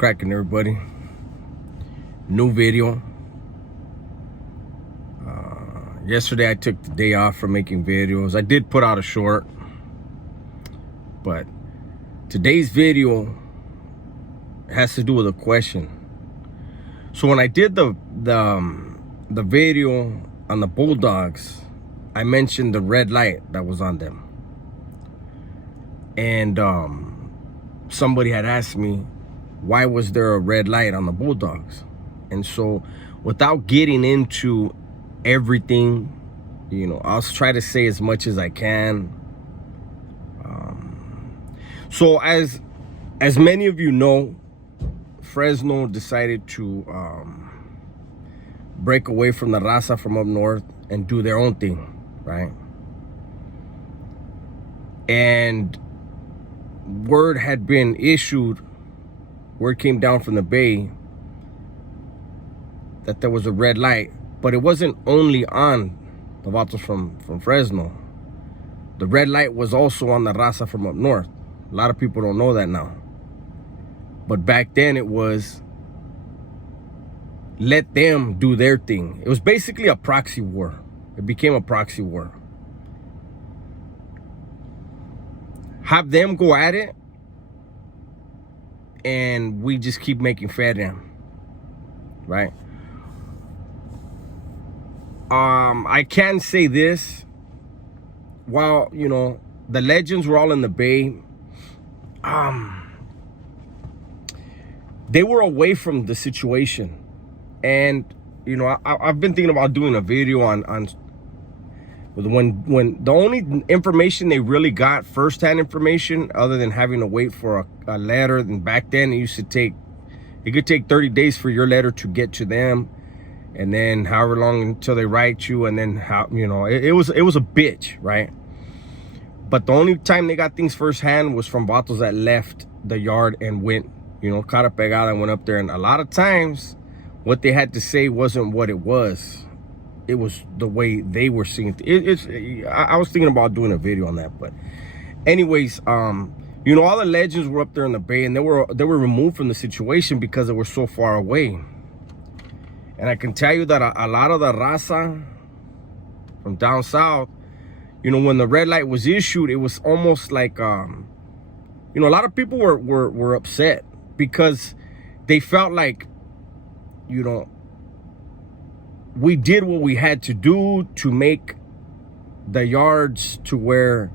cracking, everybody? New video. Yesterday I took the day off from making videos. I did put out a short, but today's video has to do with a question. So when I did the video on the Bulldogs, I mentioned the red light that was on them, and somebody had asked me, why was there a red light on the Bulldogs? And so without getting into everything, I'll try to say as much as I can. So as many of you know, Fresno decided to break away from the raza from up north and do their own thing, right? And word had been issued, word came down from the Bay that there was a red light, but it wasn't only on the vatos from Fresno. The red light was also on the raza from up north. A lot of people don't know that now. But back then it was, let them do their thing. It was basically a proxy war. It became a proxy war. Have them go at it, and we just keep making fair, right? I can say this, while the legends were all in the Bay, they were away from the situation. And I've been thinking about doing a video on when the only information they really got, first-hand information, other than having to wait for a letter. And back then it could take 30 days for your letter to get to them, and then however long until they write you, and then it was a bitch, right? But the only time they got things firsthand was from vatos that left the yard and went, cara pegada, and went up there. And a lot of times what they had to say wasn't what it was. It was the way they were seeing it. I was thinking about doing a video on that, but anyways, all the legends were up there in the Bay, and they were removed from the situation because they were so far away. And I can tell you that a lot of the raza from down south, when the red light was issued, it was almost like, a lot of people were upset because they felt like, we did what we had to do to make the yards to where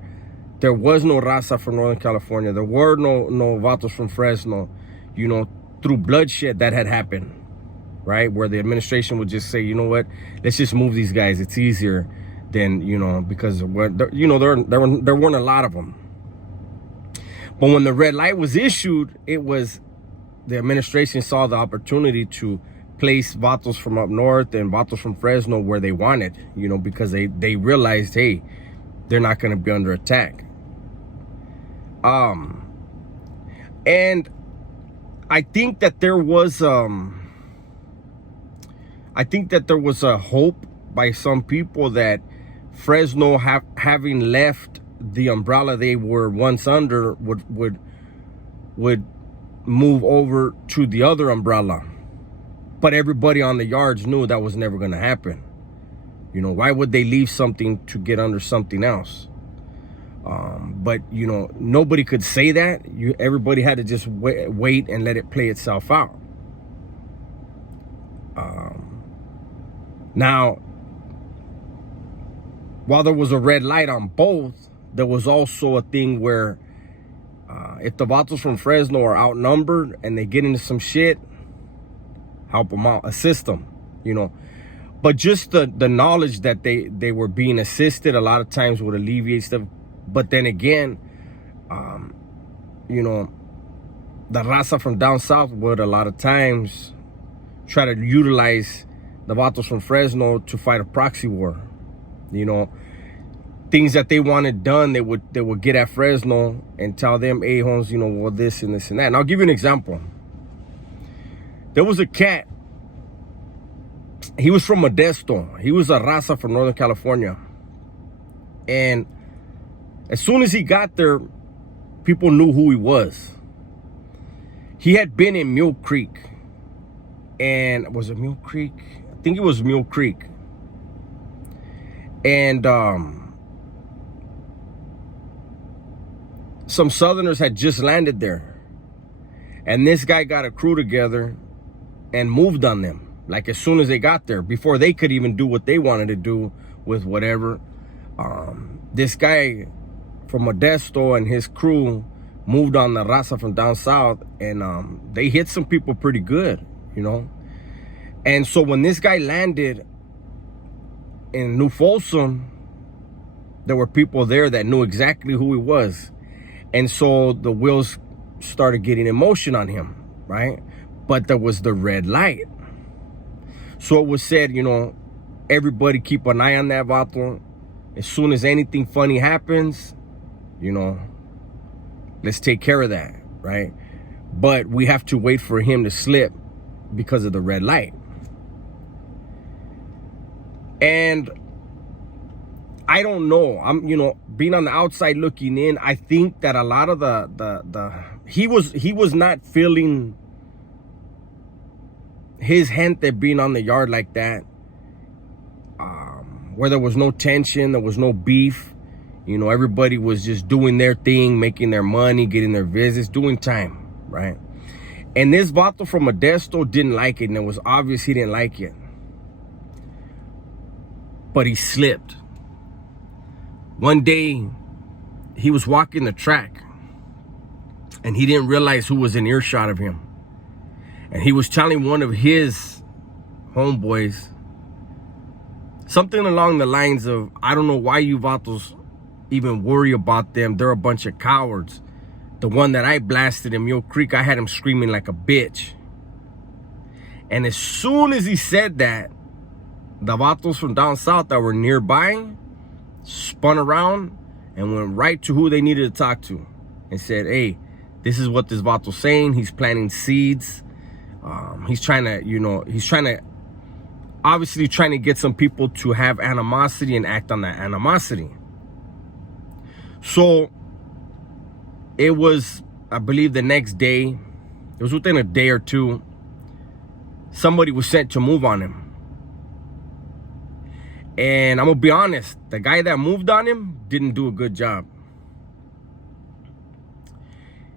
there was no raza from Northern California. There were no vatos from Fresno, through bloodshed that had happened, right? Where the administration would just say, you know what, let's just move these guys. It's easier than, because there weren't a lot of them. But when the red light was issued, it was the administration saw the opportunity to place vatos from up north and vatos from Fresno where they wanted, because they realized, hey, they're not going to be under attack. And I think that there was a hope by some people that Fresno having left the umbrella they were once under would move over to the other umbrella. But everybody on the yards knew that was never going to happen. Why would they leave something to get under something else? But nobody could say that. Everybody had to just wait and let it play itself out. Now, while there was a red light on both, there was also a thing where if the vatos from Fresno are outnumbered and they get into some shit, help them out, assist them, But just the knowledge that they were being assisted a lot of times would alleviate stuff. But then again, the raza from down south would a lot of times try to utilize the vatos from Fresno to fight a proxy war. Things that they wanted done, they would get at Fresno and tell them, hey, homes, well, this and this and that. And I'll give you an example. There was a cat. He was from Modesto. He was a raza from Northern California. And as soon as he got there, people knew who he was. He had been in Mule Creek. And was it Mule Creek? I think it was Mule Creek. And some Southerners had just landed there. And this guy got a crew together and moved on them. Like as soon as they got there, before they could even do what they wanted to do with whatever. This guy from Modesto and his crew moved on the raza from down south, and they hit some people pretty good, you know. And so when this guy landed in New Folsom, there were people there that knew exactly who he was. And so the wheels started getting in motion on him, right? But there was the red light. So it was said, you know, everybody keep an eye on that vato. As soon as anything funny happens, you know, let's take care of that, right? But we have to wait for him to slip because of the red light. And I don't know. I'm, you know, being on the outside looking in, I think that a lot of he was not feeling his gente being on the yard like that, where there was no tension, there was no beef. You know, everybody was just doing their thing, making their money, getting their visits, doing time, right? And this vato from Modesto didn't like it, and it was obvious he didn't like it. But he slipped. One day, he was walking the track, and he didn't realize who was in earshot of him. And he was telling one of his homeboys something along the lines of, I don't know why you vatos even worry about them. They're a bunch of cowards. The one that I blasted in Mule Creek, I had him screaming like a bitch. And as soon as he said that, the vatos from down south that were nearby spun around and went right to who they needed to talk to and said, hey, this is what this vato's saying. He's planting seeds. He's trying to, obviously trying to get some people to have animosity and act on that animosity. So it was, I believe the next day, it was within a day or two, somebody was sent to move on him. And I'm gonna be honest, the guy that moved on him didn't do a good job.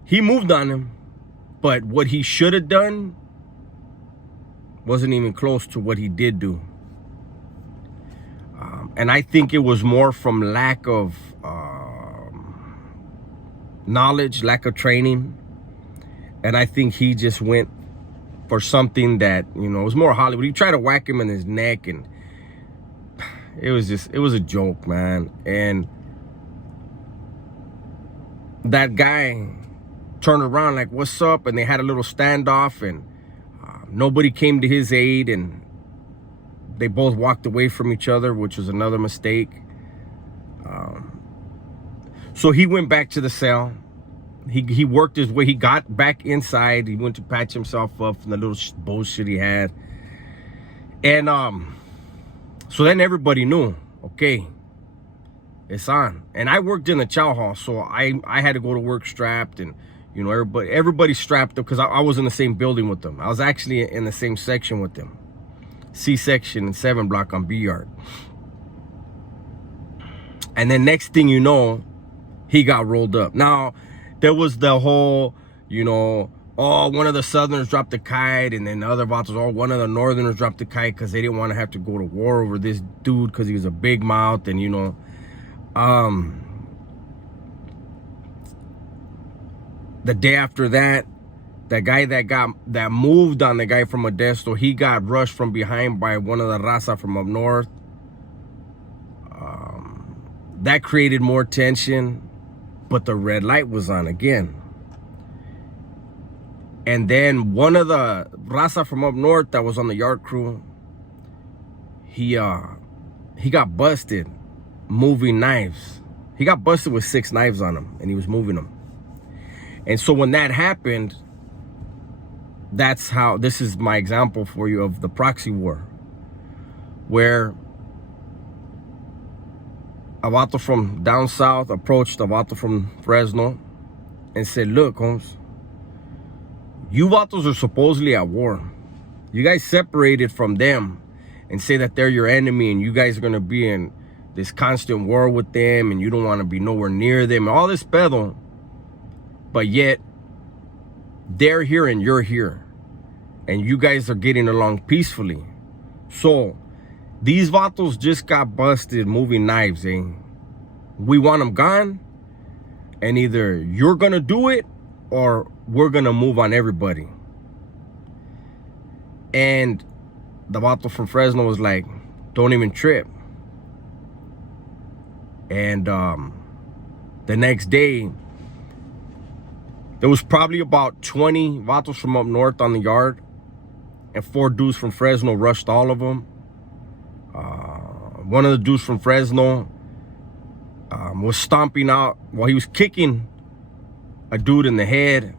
He moved on him, but what he should have done wasn't even close to what he did do. And I think it was more from lack of knowledge, lack of training. And I think he just went for something that, you know, it was more Hollywood. He tried to whack him in his neck, and it was a joke, man. And that guy turned around like, what's up? And they had a little standoff, and nobody came to his aid, and they both walked away from each other, which was another mistake. So he went back to the cell. He worked his way. He got back inside. He went to patch himself up from the little bullshit he had. And so then everybody knew, okay, it's on. And I worked in the chow hall, so I had to go to work strapped, and you know, everybody strapped up because I was in the same building with them. I was actually in the same section with them. C section and 7 block on B yard. And then next thing you know, he got rolled up. Now, there was the whole, you know, oh, one of the Southerners dropped a kite, and then the other vatos, oh, one of the Northerners dropped a kite because they didn't want to have to go to war over this dude because he was a big mouth, and you know, the day after that, the guy that moved on the guy from Modesto, he got rushed from behind by one of the raza from up north. That created more tension, but the red light was on again. And then one of the raza from up north that was on the yard crew, he got busted moving knives. He got busted with 6 knives on him, and he was moving them. And so when that happened, that's how, this is my example for you of the proxy war, where a vato from down south approached a vato from Fresno and said, look, Holmes, You vatos are supposedly at war. You guys separated from them and say that they're your enemy and you guys are going to be in this constant war with them and you don't want to be nowhere near them, all this pedo. But yet, they're here and you're here. And you guys are getting along peacefully. So, these vatos just got busted moving knives, eh? We want them gone. And either you're going to do it or we're going to move on everybody. And the vato from Fresno was like, don't even trip. And the next day, there was probably about 20 vatos from up north on the yard. And 4 dudes from Fresno rushed all of them. One of the dudes from Fresno was stomping out while he was kicking a dude in the head.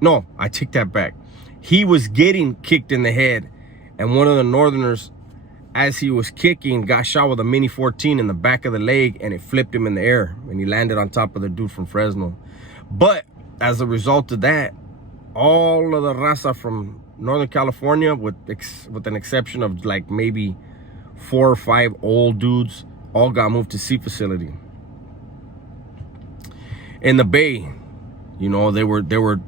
No, I take that back. He was getting kicked in the head, and one of the northerners, as he was kicking, got shot with a mini 14 in the back of the leg, and it flipped him in the air, and he landed on top of the dude from Fresno. But as a result of that, all of the raza from Northern California, with an exception of like maybe 4 or 5 old dudes, all got moved to C facility. In the Bay, you know, they were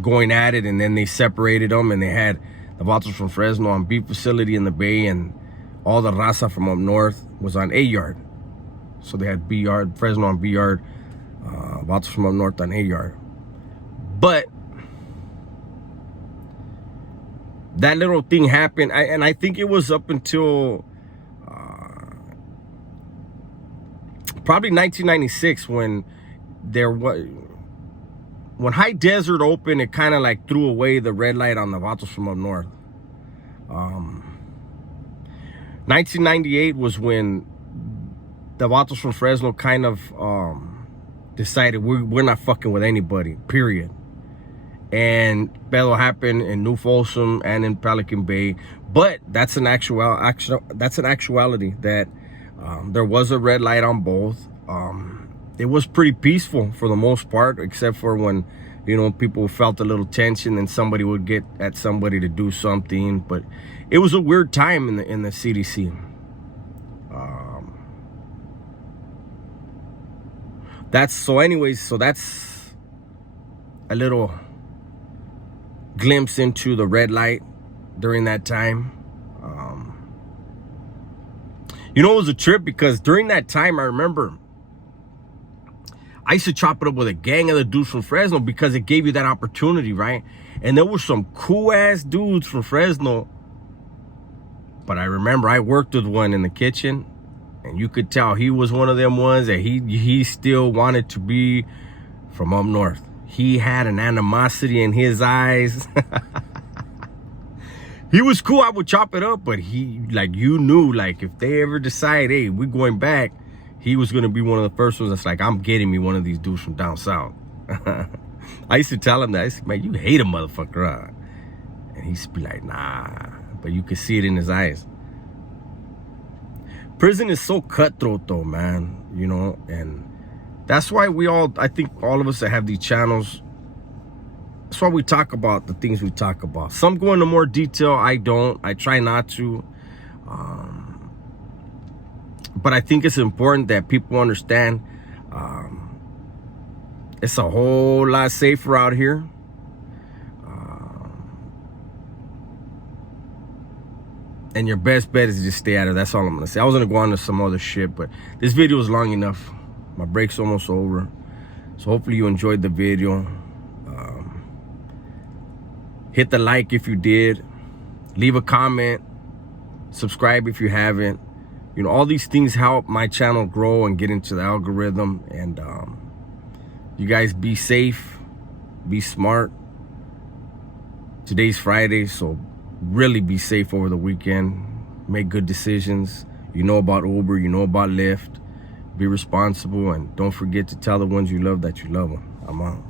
going at it, and then they separated them, and they had the vatos from Fresno on B facility in the Bay, and all the raza from up north was on A yard. So they had B yard, Fresno on B yard, vatos from up north on A yard. But that little thing happened, and I think it was up until probably 1996 when there was. When High Desert opened, it kind of like threw away the red light on the vatos from up north. 1998 was when the vatos from Fresno kind of decided we're not fucking with anybody, period. And pedo happened in New Folsom and in Pelican Bay. But that's an actuality that there was a red light on both. It was pretty peaceful for the most part, except for when, you know, people felt a little tension and somebody would get at somebody to do something. But it was a weird time in the CDC. That's a little glimpse into the red light during that time. You know, it was a trip because during that time, I remember I used to chop it up with a gang of the dudes from Fresno because it gave you that opportunity, right? And there were some cool-ass dudes from Fresno. But I remember I worked with one in the kitchen, and you could tell he was one of them ones that he still wanted to be from up north. He had an animosity in his eyes. He was cool. I would chop it up, but he, like, you knew, like, if they ever decide, hey, we're going back, he was going to be one of the first ones that's like, I'm getting me one of these dudes from down south. I used to tell him that. I said, man, you hate a motherfucker, huh? And he used to be like, nah. But you could see it in his eyes. Prison is so cutthroat, though, man. You know, and that's why I think all of us that have these channels, that's why we talk about the things we talk about. Some go into more detail. I don't. I try not to. But I think it's important that people understand it's a whole lot safer out here. And your best bet is to just stay out of it. That's all I'm going to say. I was going to go on to some other shit, but this video is long enough. My break's almost over. So hopefully you enjoyed the video. Hit the like if you did. Leave a comment. Subscribe if you haven't. You know, all these things help my channel grow and get into the algorithm. And you guys be safe. Be smart. Today's Friday, so really be safe over the weekend. Make good decisions. You know about Uber. You know about Lyft. Be responsible. And don't forget to tell the ones you love that you love them. I'm out.